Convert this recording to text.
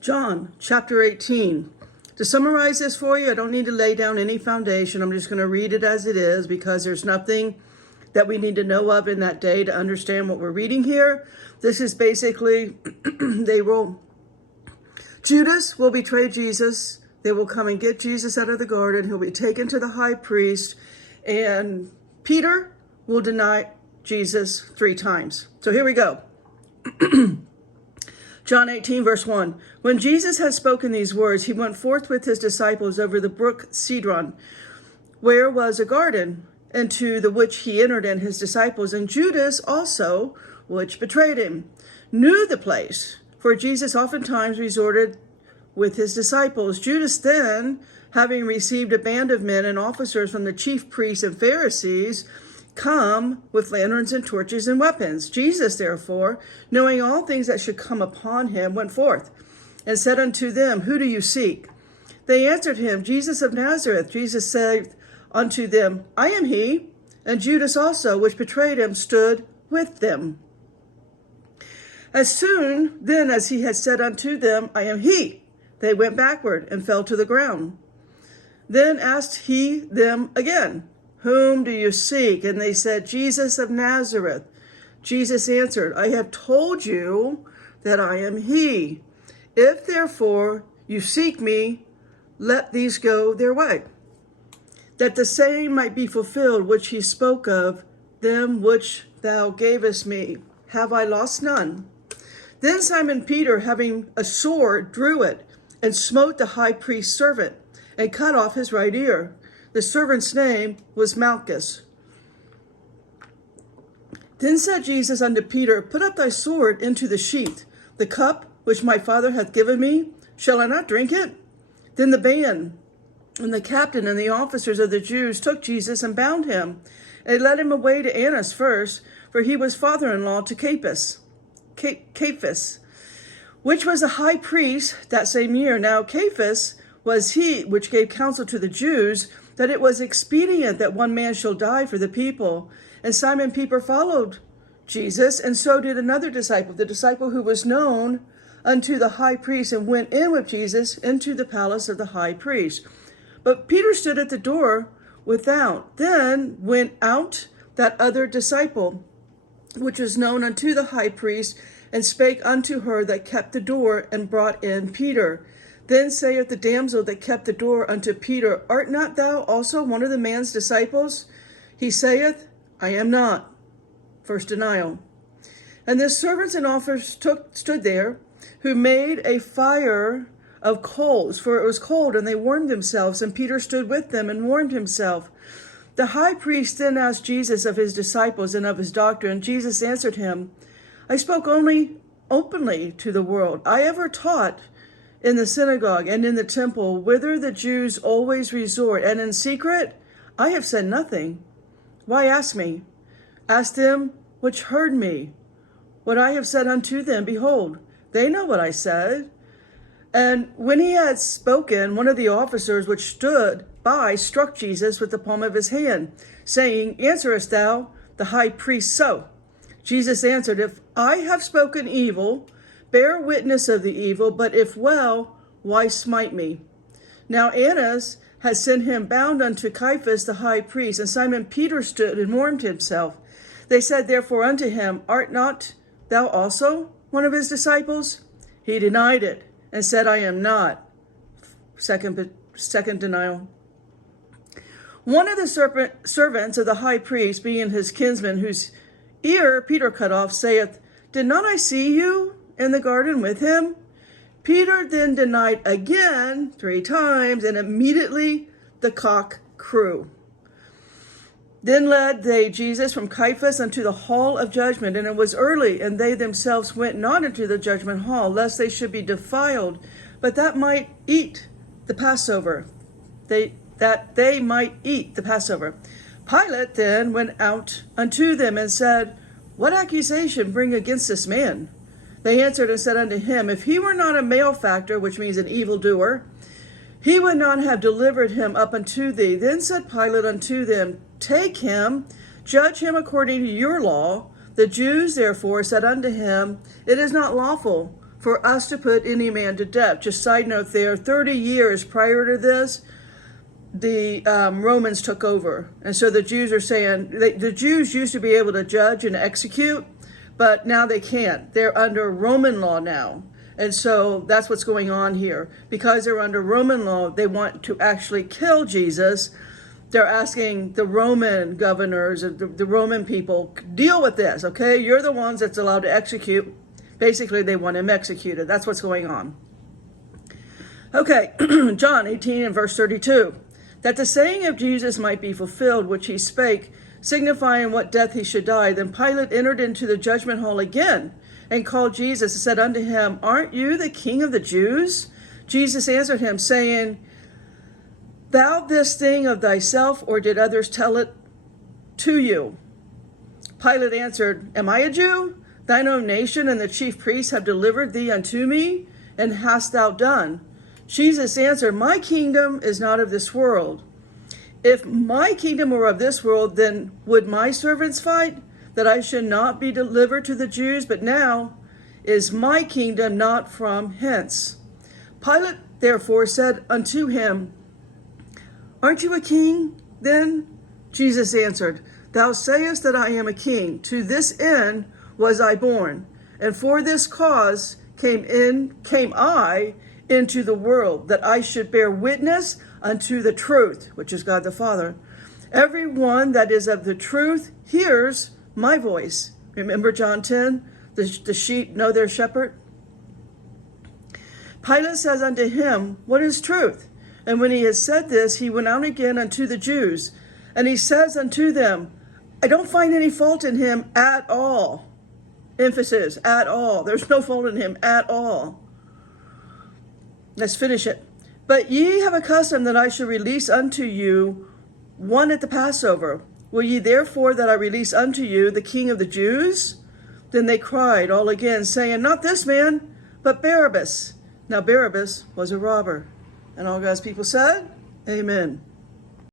John chapter 18. To summarize this for you, I don't need to lay down any foundation. I'm just going to read it as it is because there's nothing that we need to know of in that day to understand what we're reading here. This is basically, Judas will betray Jesus. They will come and get Jesus out of the garden. He'll be taken to the high priest, and Peter will deny Jesus 3 times. So here we go. John 18, verse 1. When Jesus had spoken these words, he went forth with his disciples over the brook Cedron, where was a garden, into the which he entered and his disciples. And Judas also, which betrayed him, knew the place, for Jesus oftentimes resorted with his disciples. Judas then, having received a band of men and officers from the chief priests and Pharisees, come with lanterns and torches and weapons. Jesus, therefore, knowing all things that should come upon him, went forth and said unto them, Who do you seek? They answered him, Jesus of Nazareth. Jesus said unto them, I am he. And Judas also, which betrayed him, stood with them. As soon then as he had said unto them, I am he, they went backward and fell to the ground. Then asked he them again, Whom do you seek? And they said, Jesus of Nazareth. Jesus answered, I have told you that I am he. If therefore you seek me, let these go their way, that the same might be fulfilled which he spoke of, them which thou gavest me. Have I lost none? Then Simon Peter, having a sword, drew it, and smote the high priest's servant, and cut off his right ear. The servant's name was Malchus. Then said Jesus unto Peter, Put up thy sword into the sheath. The cup which my Father hath given me, shall I not drink it? Then the band and the captain and the officers of the Jews took Jesus and bound him. And they led him away to Annas first, for he was father-in-law to Caiaphas, which was a high priest that same year. Now Caiaphas was he which gave counsel to the Jews, that it was expedient that one man shall die for the people. And Simon Peter followed Jesus, and so did another disciple, the disciple who was known unto the high priest, and went in with Jesus into the palace of the high priest. But Peter stood at the door without. Then went out that other disciple, which was known unto the high priest, and spake unto her that kept the door, and brought in Peter. Then saith the damsel that kept the door unto Peter, Art not thou also one of the man's disciples? He saith, I am not. First denial. And the servants and officers stood there, who made a fire of coals, for it was cold, and they warmed themselves. And Peter stood with them and warmed himself. The high priest then asked Jesus of his disciples and of his doctrine. Jesus answered him, I spoke only openly to the world. I ever taught in the synagogue and in the temple, whither the Jews always resort, and in secret I have said nothing. Why ask me? Ask them which heard me. What I have said unto them, behold, they know what I said. And when he had spoken, one of the officers which stood by struck Jesus with the palm of his hand, saying, Answerest thou the high priest so? Jesus answered, If I have spoken evil, bear witness of the evil, but if well, why smite me? Now Annas had sent him bound unto Caiaphas the high priest, and Simon Peter stood and warmed himself. They said therefore unto him, Art not thou also one of his disciples? He denied it, and said, I am not. Second denial. One of the servants of the high priest, being his kinsman, whose ear Peter cut off, saith, Did not I see you in the garden with him? Peter then denied again 3 times, and immediately the cock crew. Then led they Jesus from Caiaphas unto the hall of judgment, and it was early, and they themselves went not into the judgment hall, lest they should be defiled, but that might eat the Passover. That they might eat the Passover. Pilate then went out unto them and said, What accusation bring against this man? They answered and said unto him, If he were not a malefactor, which means an evildoer, he would not have delivered him up unto thee. Then said Pilate unto them, Take him, judge him according to your law. The Jews therefore said unto him, It is not lawful for us to put any man to death. Just side note there, 30 years prior to this, the Romans took over. And so the Jews are saying, the Jews used to be able to judge and execute, but now they can't. They're under Roman law now. And so that's what's going on here. Because they're under Roman law, they want to actually kill Jesus. They're asking the Roman governors, the Roman people, deal with this, okay? You're the ones that's allowed to execute. Basically, they want him executed. That's what's going on. Okay, John 18 and verse 32. That the saying of Jesus might be fulfilled, which he spake, signifying what death he should die. Then Pilate entered into the judgment hall again, and called Jesus and said unto him, Aren't you the king of the Jews? Jesus answered him, saying, Thou this thing of thyself, or did others tell it to you? Pilate answered, Am I a Jew? Thine own nation and the chief priests have delivered thee unto me, and hast thou done? Jesus answered, My kingdom is not of this world. If my kingdom were of this world, then would my servants fight, that I should not be delivered to the Jews? But now is my kingdom not from hence. Pilate therefore said unto him, Aren't you a king then? Jesus answered, Thou sayest that I am a king. To this end was I born, and for this cause came I into the world, that I should bear witness unto the truth, which is God the Father. Every one that is of the truth hears my voice. Remember John 10, the sheep know their shepherd? Pilate says unto him, What is truth? And when he had said this, he went out again unto the Jews, and he says unto them, I don't find any fault in him at all. Emphasis, at all. There's no fault in him at all. Let's finish it. But ye have a custom that I should release unto you one at the Passover. Will ye therefore that I release unto you the King of the Jews? Then they cried all again, saying, Not this man, but Barabbas. Now Barabbas was a robber. And all God's people said, Amen.